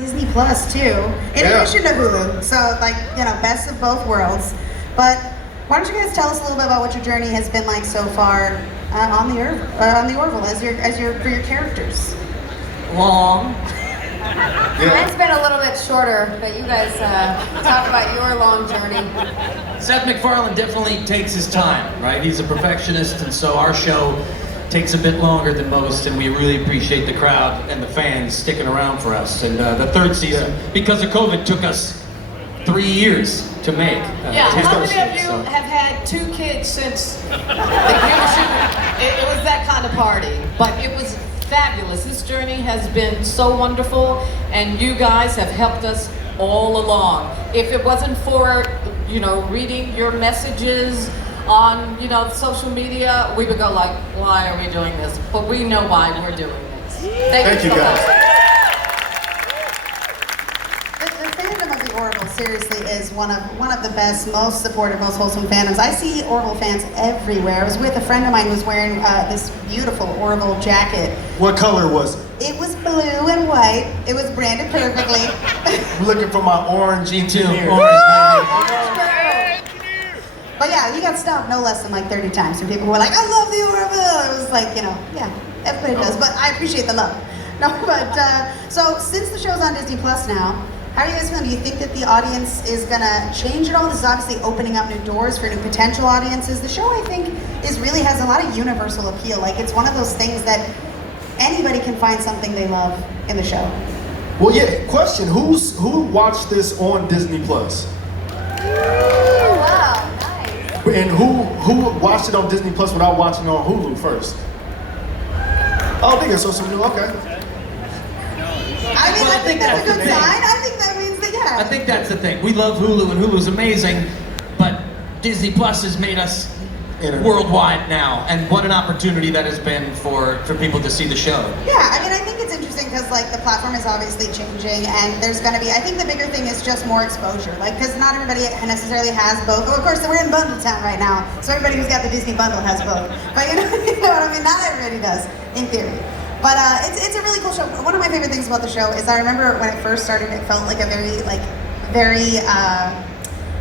Disney Plus too, in addition to Hulu. So like, you know, best of both worlds. But why don't you guys tell us a little bit about what your journey has been like so far on the Orville for your characters? Long. Mine's been a little bit shorter, but you guys talk about your long journey. Seth MacFarlane definitely takes his time, right? He's a perfectionist, and so our show takes a bit longer than most, and we really appreciate the crowd and the fans sticking around for us. And the third season, because of COVID, took us 3 years to make. How many of you have had 2 kids since the it was that kind of party? But it was fabulous. This journey has been so wonderful, and you guys have helped us all along. If it wasn't for, you know, reading your messages on, you know, social media, we would go like, why are we doing this? But we know why we're doing this. Thank you so guys. much. The fandom of the Orville seriously is one of the best, most supportive, most wholesome fandoms. I see Orville fans everywhere. I was with a friend of mine who was wearing this beautiful Orville jacket. What color was it? It was blue and white. It was branded perfectly. I'm looking for my orange engineer. But yeah, you got stopped no less than like 30 times from people who were like, I love the Orville. It was like, you know, yeah, everybody does, but I appreciate the love. No, but, so since the show's on Disney Plus now, how are you guys feeling? Do you think that the audience is gonna change at all? This is obviously opening up new doors for new potential audiences. The show, I think, really has a lot of universal appeal. Like, it's one of those things that anybody can find something they love in the show. Well, yeah, question, who watched this on Disney Plus? Oh, wow, nice. And who watched it on Disney Plus without watching it on Hulu first? Oh, they got some new, okay. I mean, Well, I think that's a good the thing. sign. I think that means that, yeah. I think that's the thing. We love Hulu, and Hulu's amazing, but Disney Plus has made us worldwide now, and what an opportunity that has been for people to see the show. Yeah, I mean, I think it's interesting because like the platform is obviously changing, and there's going to be, I think the bigger thing is just more exposure, like because not everybody necessarily has both. Well, of course, we're in Bundle Town right now, so everybody who's got the Disney bundle has both. But you know what I mean? Not everybody does, in theory. But it's a really cool show. One of my favorite things about the show is I remember when it first started, it felt like a very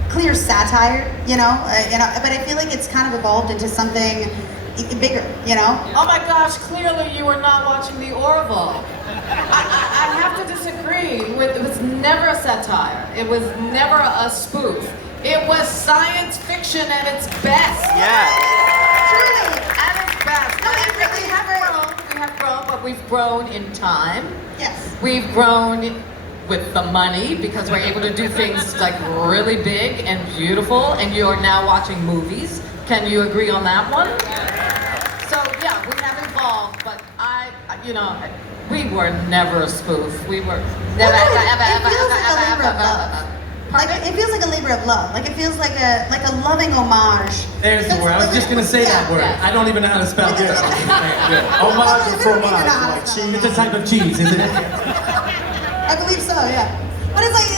clear satire, you know. But I feel like it's kind of evolved into something bigger, you know. Oh my gosh, clearly you were not watching the Orville. I have to disagree. It was never a satire. It was never a spoof. It was science fiction at its best. Truly. At its best. No, it really we have grown, but we've grown in time. Yes. We've grown with the money because we're able to do things like really big and beautiful, and you're now watching movies. Can you agree on that one? So yeah, we have evolved, but we were never a spoof. We were never, It feels like a labor of love. Like it feels like a loving homage. There's the word. I was just gonna say that word. yeah. I don't even know how to spell it. Homage or fromage, like cheese. It's a type of cheese, isn't it? I believe so, yeah. But it's like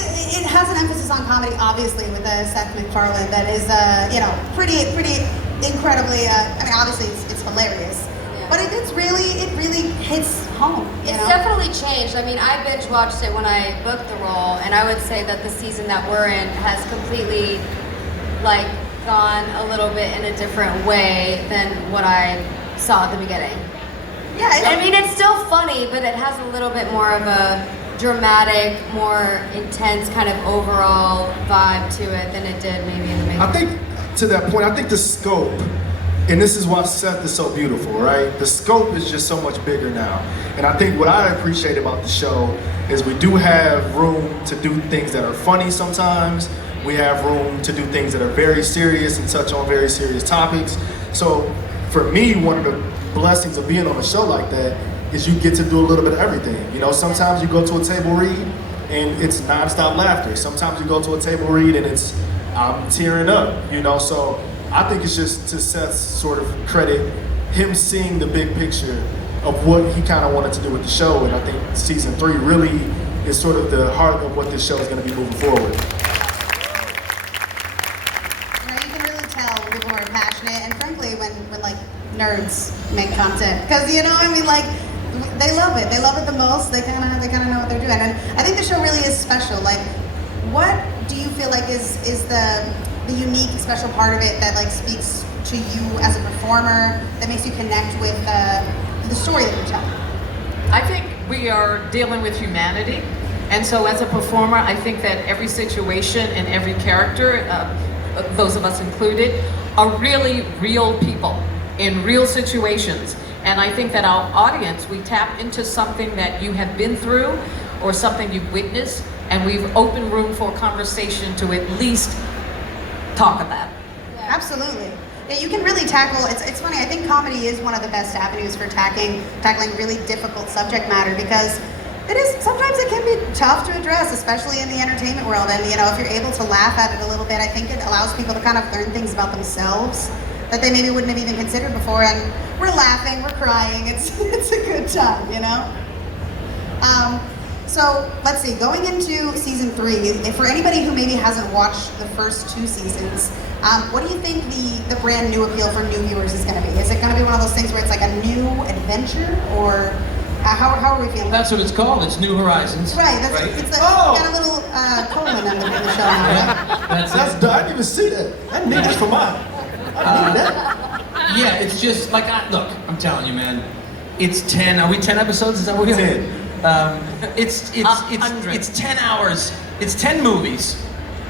it has an emphasis on comedy, obviously, with Seth MacFarlane that is, pretty incredibly. I mean, obviously it's hilarious, but it really hits home. It's definitely changed. I mean, I binge watched it when I booked the role, and I would say that the season that we're in has completely, like, gone a little bit in a different way than what I saw at the beginning. Yeah, I mean, it's still funny, but it has a little bit more of a dramatic, more intense kind of overall vibe to it than it did maybe in the beginning. I think, to that point, I think the scope, and this is why Seth is so beautiful, right? The scope is just so much bigger now. And I think what I appreciate about the show is we do have room to do things that are funny sometimes. We have room to do things that are very serious and touch on very serious topics. So for me, one of the blessings of being on a show like that is you get to do a little bit of everything. You know, sometimes you go to a table read and it's nonstop laughter. Sometimes you go to a table read and it's I'm tearing up, you know. So I think it's just to Seth's sort of credit, him seeing the big picture of what he kind of wanted to do with the show. And I think season 3 really is sort of the heart of what this show is going to be moving forward. You can really tell when people are passionate, and frankly, when like nerds make content, because I mean, like they love it. They love it the most. They kind of know what they're doing, and I think the show really is special. Like, what do you feel like is the unique, special part of it that like speaks to you as a performer, that makes you connect with the story that you're telling? I think we are dealing with humanity, and so as a performer, I think that every situation and every character, those of us included, are really real people in real situations. And I think that our audience, we tap into something that you have been through or something you've witnessed, and we've opened room for conversation to at least talk about it. Yeah. Absolutely. Yeah, you can really tackle, it's funny, I think comedy is one of the best avenues for tackling really difficult subject matter, because sometimes it can be tough to address, especially in the entertainment world. And you know, if you're able to laugh at it a little bit, I think it allows people to kind of learn things about themselves that they maybe wouldn't have even considered before. And we're laughing, we're crying, it's a good time, you know? So let's see, going into season 3, if for anybody who maybe hasn't watched the first 2 seasons, what do you think the brand new appeal for new viewers is going to be? Is it going to be one of those things where it's like a new adventure, or how are we feeling? That's what it's called. It's New Horizons. Right. It's got a little colon under the show now, right? That's done. I didn't even see that. I need this for mine. I need that. Yeah, it's just like look. I'm telling you, man. It's 10. Are we 10 episodes? Is that what we're 10. It's 10 hours. It's 10 movies,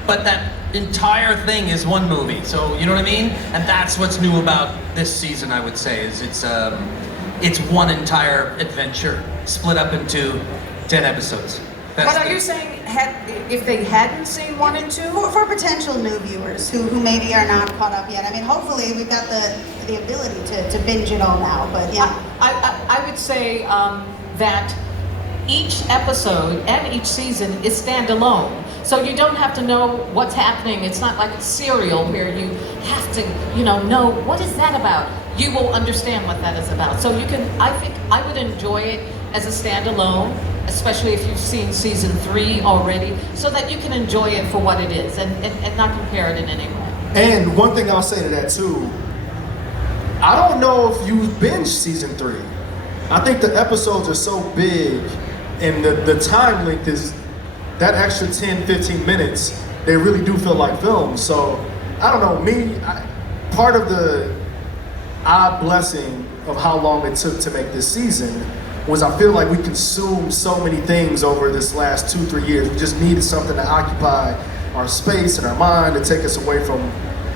but that entire thing is one movie. So you know what I mean? And that's what's new about this season, I would say, is it's one entire adventure split up into 10 episotions. But are you saying if they hadn't seen 1 and 2? For potential new viewers who maybe are not caught up yet. I mean, hopefully we've got the ability to binge it all now, but yeah. I would say that each episode and each season is standalone. So you don't have to know what's happening. It's not like a serial where you have to, know what is that about. You will understand what that is about. So I think I would enjoy it as a standalone, especially if you've seen season 3 already, so that you can enjoy it for what it is and not compare it in any way. And one thing I'll say to that too, I don't know if you've binged season 3. I think the episodes are so big and the time length is that extra 10, 15 minutes, they really do feel like films. So I don't know, part of the odd blessing of how long it took to make this season was I feel like we consumed so many things over this last 2-3 years. We just needed something to occupy our space and our mind, to take us away from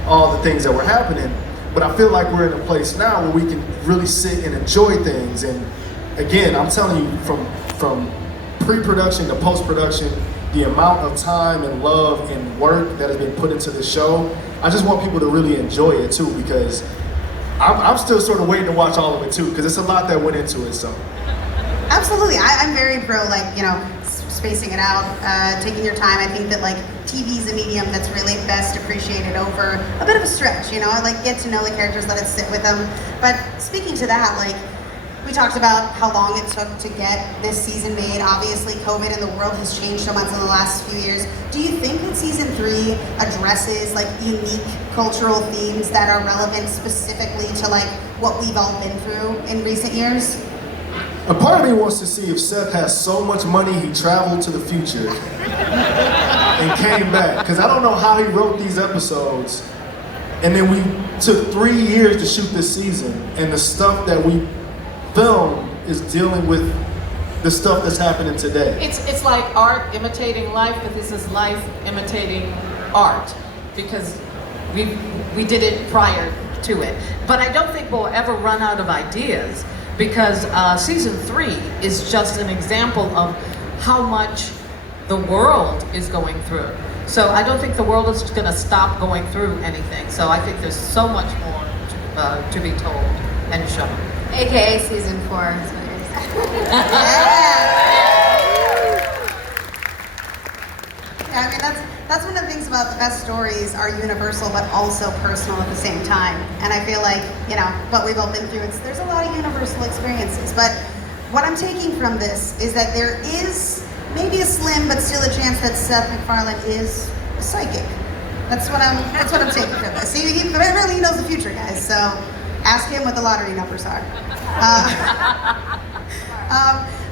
all the things that were happening. But I feel like we're in a place now where we can really sit and enjoy things. And again, I'm telling you, from pre-production to post-production, the amount of time and love and work that has been put into this show, I just want people to really enjoy it too, because I'm still sort of waiting to watch all of it too, because it's a lot that went into it. So absolutely, I'm very pro spacing it out, taking your time. I think that TV is a medium that's really best appreciated over a bit of a stretch. Get to know the characters, let it sit with them. But speaking to that, we talked about how long it took to get this season made. Obviously, COVID and the world has changed so much in the last few years. Do you think that season 3 addresses unique cultural themes that are relevant specifically to what we've all been through in recent years? A part of me wants to see if Seth has so much money he traveled to the future and came back. Because I don't know how he wrote these episodes. And then we took 3 years to shoot this season. And the stuff that we film is dealing with the stuff that's happening today. It's like art imitating life, but this is life imitating art, because we did it prior to it. But I don't think we'll ever run out of ideas, because season 3 is just an example of how much the world is going through. So I don't think the world is going to stop going through anything. So I think there's so much more to be told and shown. AKA season 4 is what you're saying. Yeah, I mean, that's one of the things about the best stories are universal but also personal at the same time. And I feel like, what we've all been through, there's a lot of universal experiences. But what I'm taking from this is that there is maybe a slim but still a chance that Seth MacFarlane is a psychic. That's what I'm taking from this. He really knows the future, guys. So ask him what the lottery numbers are.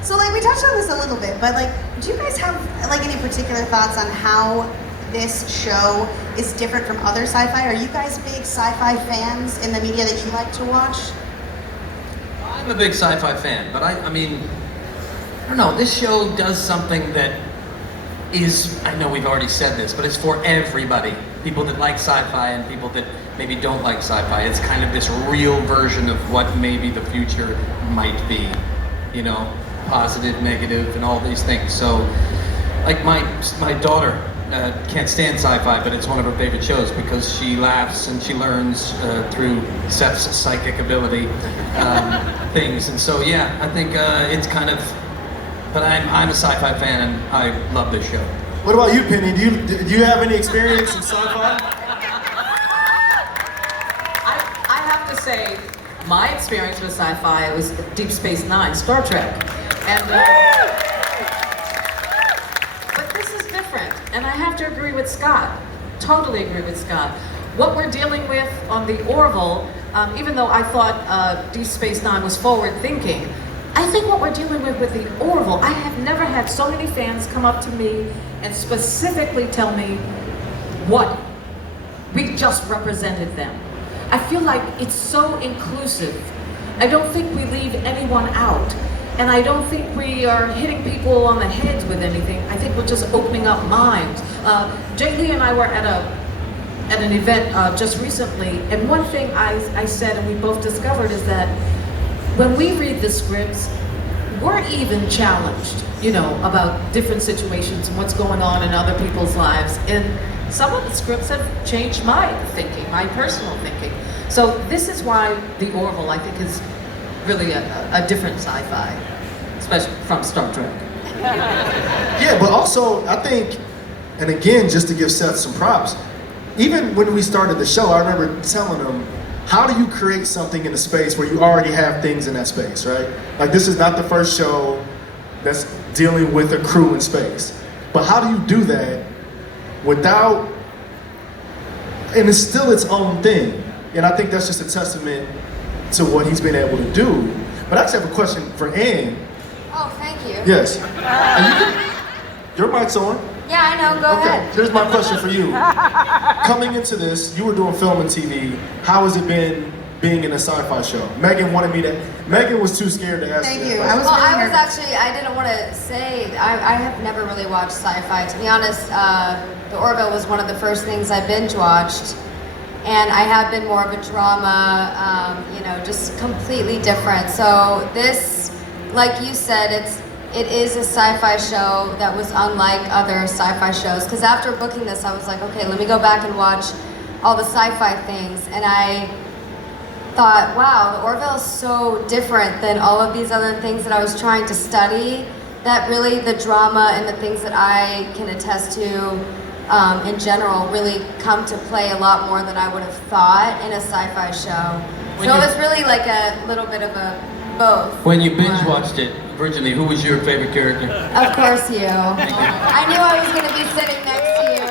So like we touched on this a little bit, but like, do you guys have like any particular thoughts on how this show is different from other sci-fi? Are you guys big sci-fi fans in the media that you like to watch? I'm a big sci-fi fan, but I mean, I don't know, this show does something that is, I know we've already said this, but it's for everybody. People that like sci-fi and people that maybe don't like sci-fi. It's kind of this real version of what maybe the future might be. You know, positive, negative, and all these things. So, like my daughter can't stand sci-fi, but it's one of her favorite shows because she laughs and she learns through Seth's psychic ability things. And so, yeah, I think it's kind of, but I'm a sci-fi fan and I love this show. What about you, Penny? Do you have any experience in sci-fi? I have to say, my experience with sci-fi was Deep Space Nine, Star Trek. And, but this is different, and I have to agree with Scott. Totally agree with Scott. What we're dealing with on the Orville, even though I thought Deep Space Nine was forward-thinking, I think what we're dealing with the Orville, I have never had so many fans come up to me and specifically tell me what we just represented them. I feel like it's so inclusive. I don't think we leave anyone out. And I don't think we are hitting people on the heads with anything. I think we're just opening up minds. Jay Lee and I were at an event just recently, and one thing I said and we both discovered is that when we read the scripts, we're even challenged, you know, about different situations and what's going on in other people's lives. And some of the scripts have changed my thinking, my personal thinking. So this is why the Orville, I think, is really a different sci-fi, especially from Star Trek. Yeah, but also I think, and again, just to give Seth some props, even when we started the show, I remember telling him, how do you create something in a space where you already have things in that space, right? Like this is not the first show that's dealing with a crew in space. But how do you do that without, and it's still its own thing. And I think that's just a testament to what he's been able to do. But I actually have a question for Ann. Oh, thank you. Yes. Your mic's on. Yeah, I know. Go Okay, ahead. here's my question for you. Coming into this, you were doing film and TV. How has it been being in a sci-fi show? Megan wanted me to, Megan was too scared to ask Thank me you. that I was Well, really I was nervous. actually, I didn't want to say, I have never really watched sci-fi. To be honest, The Orville was one of the first things I binge watched. And I have been more of a drama, you know, just completely different. So this, like you said, it is a sci-fi show that was unlike other sci-fi shows. Because after booking this, I was like, okay, let me go back and watch all the sci-fi things. And I thought, wow, the Orville is so different than all of these other things that I was trying to study, that really the drama and the things that I can attest to in general really come to play a lot more than I would have thought in a sci-fi show. When So you- it was really like a little bit of a both. When you binge watched it originally, who was your favorite character? Of course you. Thank you. I knew I was going to be sitting next to you.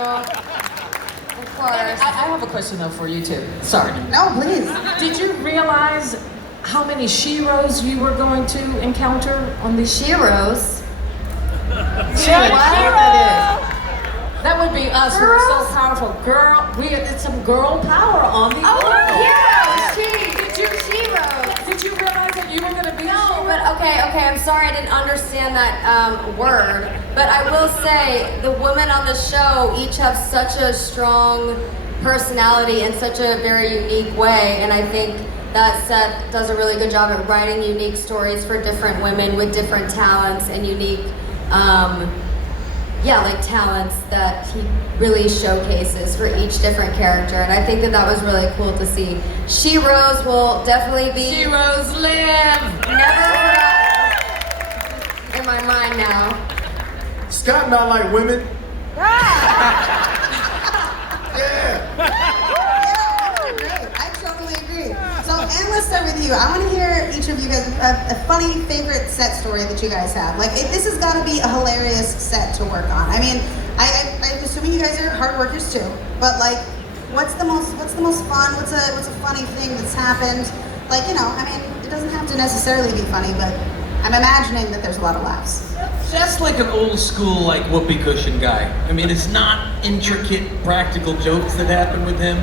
Of course. I have a question though for you too. Sorry. No, please. Did you realize how many sheroes you were going to encounter on these Sheroes. That is. That would be us. We're so Girls? powerful. Girl, we did some girl power on the Oh, Orville. yeah, Sheroes. Did you realize that you were going to be a No, shero? but okay, I'm sorry I didn't understand that word. But I will say, the women on the show each have such a strong personality in such a very unique way, and I think that Seth does a really good job at writing unique stories for different women with different talents and unique, talents that he really showcases for each different character, and I think that was really cool to see. Sheroes will definitely be Sheroes live. never forgotten in my mind now. Scott not like women. Yeah. Great. I totally agree. So, Anne, let's start with you. I want to hear each of you guys a funny favorite set story that you guys have. Like, this has got to be a hilarious set to work on. I mean, I'm assuming you guys are hard workers too. But like, what's the most fun? What's a funny thing that's happened? Like, you know, I mean, it doesn't have to necessarily be funny, but I'm imagining that there's a lot of laughs. That's like an old school, like, whoopee cushion guy. I mean, it's not intricate, practical jokes that happen with him.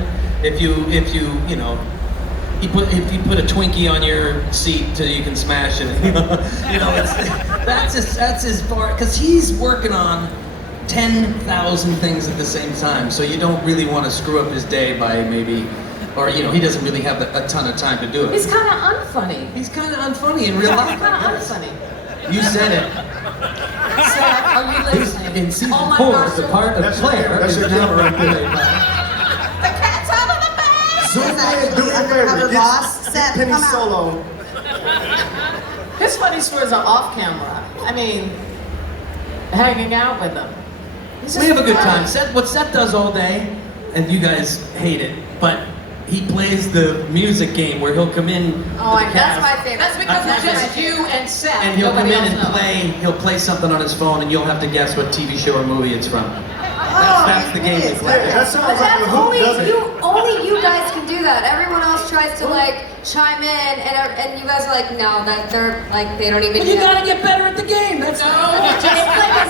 If you know, if you put a Twinkie on your seat so you can smash it, you know, that's his part, because he's working on 10,000 things at the same time, so you don't really want to screw up his day by maybe, or you know, he doesn't really have a ton of time to do it. He's kind of unfunny. He's kind of unfunny in real life. He's kind of unfunny. You said it. Seth, are you listening? In season Oh my 4, gosh, the part of player that's is your now camera right there. The cat's out of the bag! Zoom in, do me a Undercover favor. boss, Get Seth, Penny come out. Solo. His funny stories are off camera. I mean, hanging out with them. We have a good time. What Seth does all day, and you guys hate it, but he plays the music game where he'll come in. Oh, to the that's cast, my favorite. That's because it's just you and Seth. and he'll come Nobody in else and knows. he'll play something on his phone, and you'll have to guess what TV show or movie it's from. That's the game we it is. play. Hey, that sounds But like that's a hoop, doesn't it? only you guys can do that. Everyone else tries to like chime in, and you guys are like, no, that they're like they don't even. But you know. gotta get better at the game. That's It's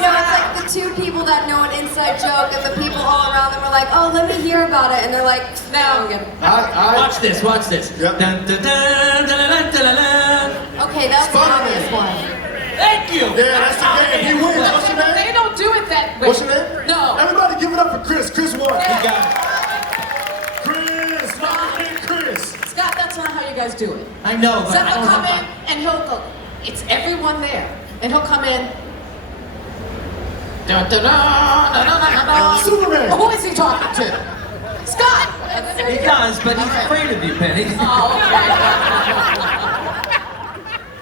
like the two people that know an inside joke, and the people all around them are like, oh, let me hear about it, and they're like, no. Watch this. Watch this. Yep. Dun, dun, dun, dun, dun, dun, dun, dun. Okay, that's the obvious one. Thank you. Yeah, that's the game. He wins. What's your They name? don't do it that way. What's your name? No. Everybody give it up for Chris. Chris won. He got it. Chris, my man, Chris. Scott, that's not how you guys do it. I know, but Seth I will don't come have in and he'll go, it's everyone there. And he'll come in. Dun, dun, dun, dun, dun, dun, dun. Superman. Who is he talking to? Scott! He does, but he's afraid of you, Penny. Oh, okay.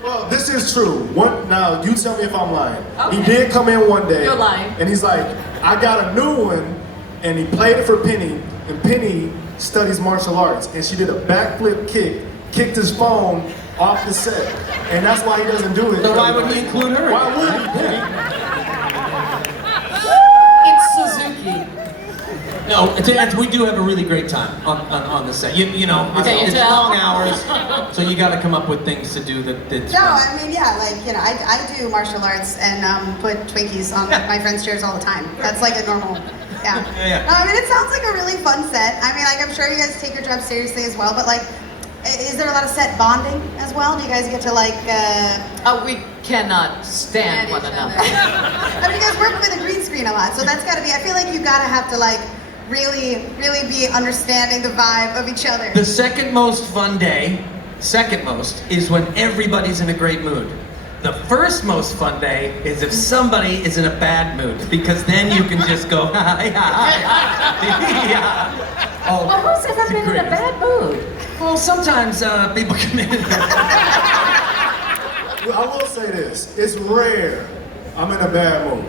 Well, this is true. Now, you tell me if I'm lying. Okay. He did come in one day. You're lying. And he's like, I got a new one. And he played it for Penny. And Penny studies martial arts. And she did a backflip kick, kicked his phone off the set. And that's why he doesn't do it. So why would he include her? Why would he, Penny? It's Suzuki. No, we do have a really great time on the set. You know, Okay, it's tell. long hours, so you got to come up with things to do that's No, fun. I mean, yeah, like, you know, I do martial arts and put Twinkies on my friends' chairs all the time. That's like a normal, yeah. Yeah. No, I mean, it sounds like a really fun set. I mean, like, I'm sure you guys take your job seriously as well, but like, is there a lot of set bonding as well? Do you guys get to like, We cannot stand one another. I mean, you guys work with a green screen a lot, so that's gotta be, I feel like you gotta have to like, really be understanding the vibe of each other. The second most fun day, is when everybody's in a great mood. The first most fun day is if somebody is in a bad mood, because then you can just go, hi, hi, hi. Oh, Well, who's ever been in a bad mood? Well, sometimes people come in. Well, I will say this. It's rare I'm in a bad mood.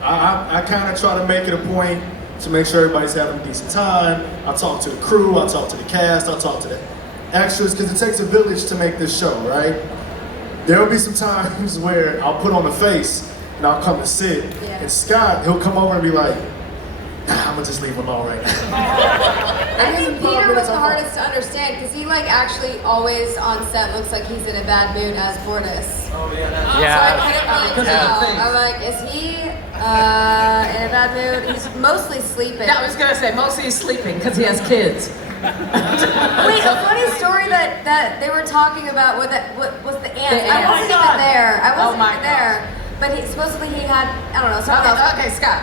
I kind of try to make it a point to make sure everybody's having a decent time. I talk to the crew, I talk to the cast, I talk to the extras, because it takes a village to make this show, right? There will be some times where I'll put on a face and I'll come and sit, and Scott, he'll come over and be like, I'm gonna just leave him alone right now. I think Peter was the hardest to understand because he like actually always on set looks like he's in a bad mood as Bortus. Oh yeah, that's So I couldn't really Because of the tell. face. I'm like, is he in a bad mood? He's mostly sleeping. I was gonna say, mostly he's sleeping because he has kids. Wait, a funny story that they were talking about was the ants. The I ants. wasn't Oh my even God. there. I Oh wasn't my even there. But supposedly he had, I don't know, something else. Okay, Scott.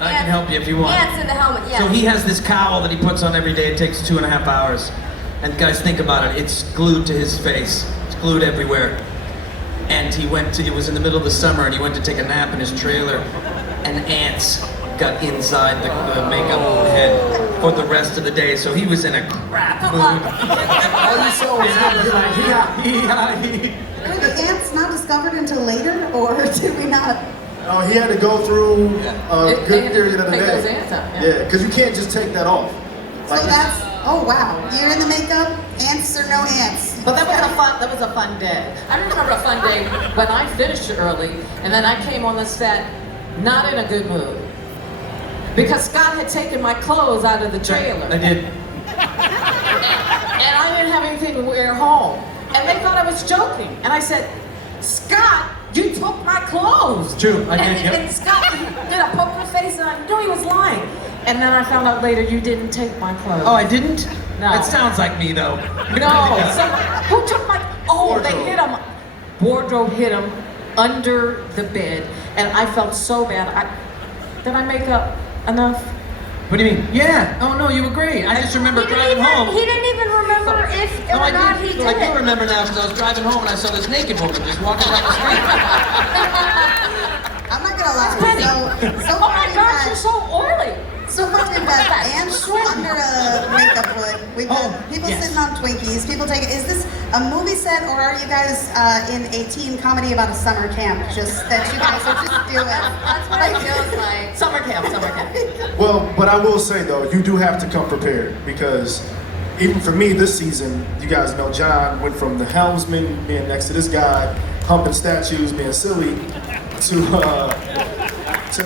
I can help you if you want. Ants in the helmet, yeah. So he has this cowl that he puts on every day. It takes 2.5 hours. And guys, think about it. It's glued to his face. It's glued everywhere. And it was in the middle of the summer, and he went to take a nap in his trailer, and ants got inside the makeup head for the rest of the day. So he was in a crap mood. All you saw was him be like, Were the ants not discovered until later, or did we not? he had to go through a They good had to period of the pick day. those ants up, yeah. Yeah, because you can't just take that off. So that's, oh wow, you're in the makeup, ants or no ants? But that was a fun day. I remember a fun day when I finished early and then I came on the set not in a good mood. Because Scott had taken my clothes out of the trailer. I did. And I didn't have anything to wear home. And they thought I was joking. And I said, Scott, you took my clothes. True, I did, yep. And Scott did a poker face and I knew he was lying. And then I found out later you didn't take my clothes. Oh, I didn't? No. That sounds like me, though. No, who took my, Wardrobe. They hit him. Wardrobe hit him under the bed and I felt so bad. Did I make up enough? What do you mean? Yeah. Oh, no, you were great. I just remember driving home. He didn't even remember if No, or not he did I do it. remember now because I was driving home and I saw this naked woman just walking down the street. I'm not gonna lie. Penny. So Oh my gosh, you're so oily. So far we've got ants under a makeup hood. We've got people yes. sitting on Twinkies. People taking. Is this a movie set or are you guys in a teen comedy about a summer camp? Just that you guys are just doing. That's what it feels like. Summer camp. Well, but I will say though, you do have to come prepared because even for me this season, you guys know John went from the helmsman being next to this guy, humping statues, being silly, to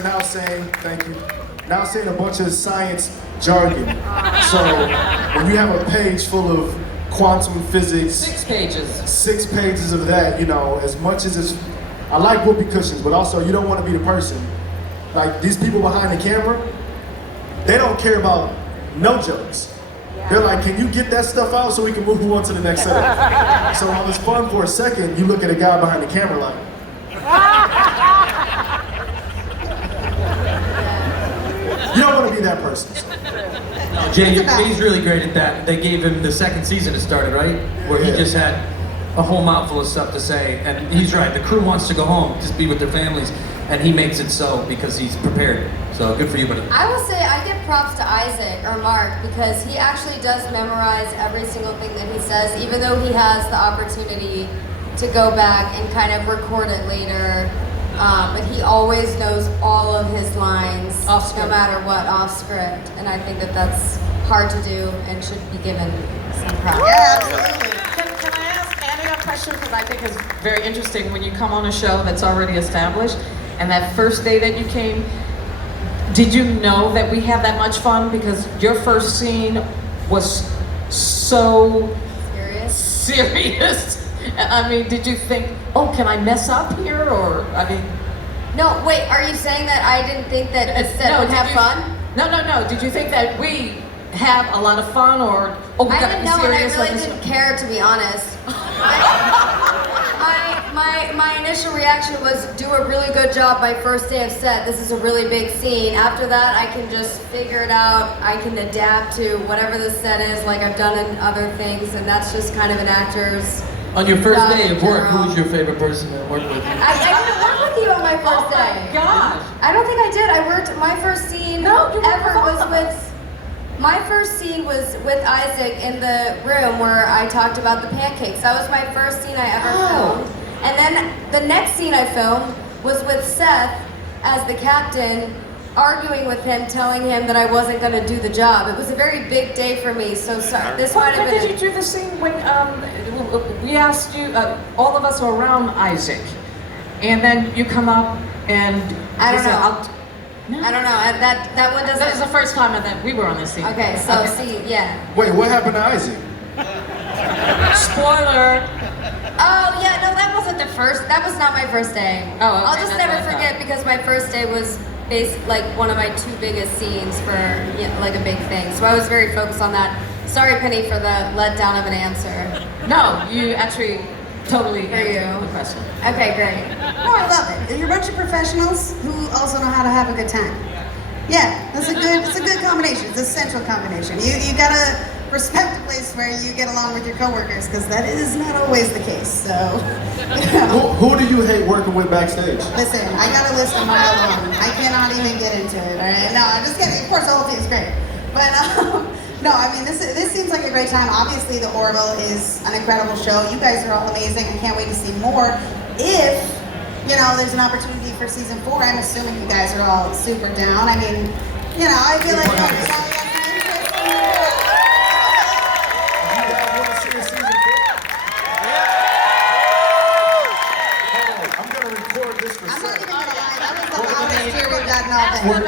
now saying thank you. Now saying a bunch of science jargon. So when you have a page full of quantum physics, 6 pages. 6 pages of that, you know, as much as it's, I like whoopee cushions, but also you don't want to be the person. Like these people behind the camera, they don't care about no jokes. They're like, can you get that stuff out so we can move on to the next set? So while it's fun for a second, you look at a guy behind the camera like, you don't want to be that person. No, Jay's really great at that. They gave him the second season it started, right? Where he just had a whole mouthful of stuff to say. And he's right, the crew wants to go home, just be with their families. And he makes it so because he's prepared. So good for you, buddy. I will say I give props to Isaac or Mark because he actually does memorize every single thing that he says, even though he has the opportunity to go back and kind of record it later. But he always knows all of his lines, no matter what, off script. And I think that that's hard to do and should be given some props. Yeah, absolutely. Can I ask Annie a question? Because I think it's very interesting when you come on a show that's already established, and that first day that you came, did you know that we had that much fun? Because your first scene was so serious. I mean, did you think, oh, can I mess up here? Or, I mean... No, wait, are you saying that I didn't think that the set would have fun? No. Did you think that we have a lot of fun or, oh, we I gotta didn't be know, and I serious? really didn't care, to be honest. My initial reaction was do a really good job my first day of set. This is a really big scene. After that, I can just figure it out. I can adapt to whatever the set is, like I've done in other things, and that's just kind of an actor's. On your first day of work, who was your favorite person to work with? I didn't work with you on my first day. Oh my gosh. I don't think I did. I worked, my first scene ever was with, my first scene was with Isaac in the room where I talked about the pancakes. That was my first scene I ever filmed. And then the next scene I filmed was with Seth as the captain, arguing with him, telling him that I wasn't going to do the job. It was a very big day for me, so sorry. This might have been. When did you do the scene when we asked you, all of us were around Isaac, and then you come up and I don't you said, know. I don't know. That one doesn't. That was the first time that we were on this scene. Okay, so see, yeah. wait, what happened to Isaac? Spoiler. Oh yeah, no, that wasn't the first. That was not my first day. Oh, okay, I'll just that's never what I forget because my first day was like one of my 2 biggest scenes for like a big thing. So I was very focused on that. Sorry, Penny, for the letdown of an answer. No, you actually totally answered the question. Okay, great. No, I love it. You're a bunch of professionals who also know how to have a good time. Yeah, it's a good combination. It's a central combination. You gotta respect a place where you get along with your coworkers because that is not always the case. So, Who do you hate working with backstage? listen, I got a list a mile long. I cannot even get into it. All right? No, I'm just kidding. Of course, the whole team's great, but no, I mean this seems like a great time. Obviously, the Orville is an incredible show. You guys are all amazing. I can't wait to see more. If there's an opportunity for season 4, I'm assuming you guys are all super down. I mean, I feel like probably got some interest in it.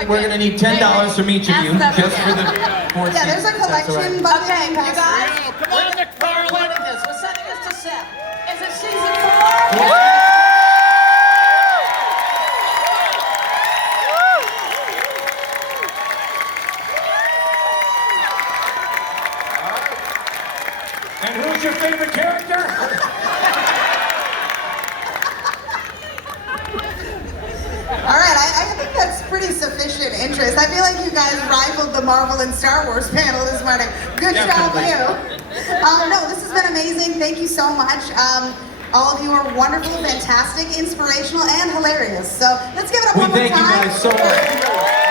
We're going to need $10 from each of you just for the 4 Yeah, there's a collection budget. Okay, you guys. Come on, McFarlane. We're sending this to Seth. Is it season 4? favorite character? All right, I think that's pretty sufficient interest. I feel like you guys rivaled the Marvel and Star Wars panel this morning. Good job, Definitely. you. No, this has been amazing. Thank you so much. All of you are wonderful, fantastic, inspirational, and hilarious. So let's give it up We one more thank you time. guys so much.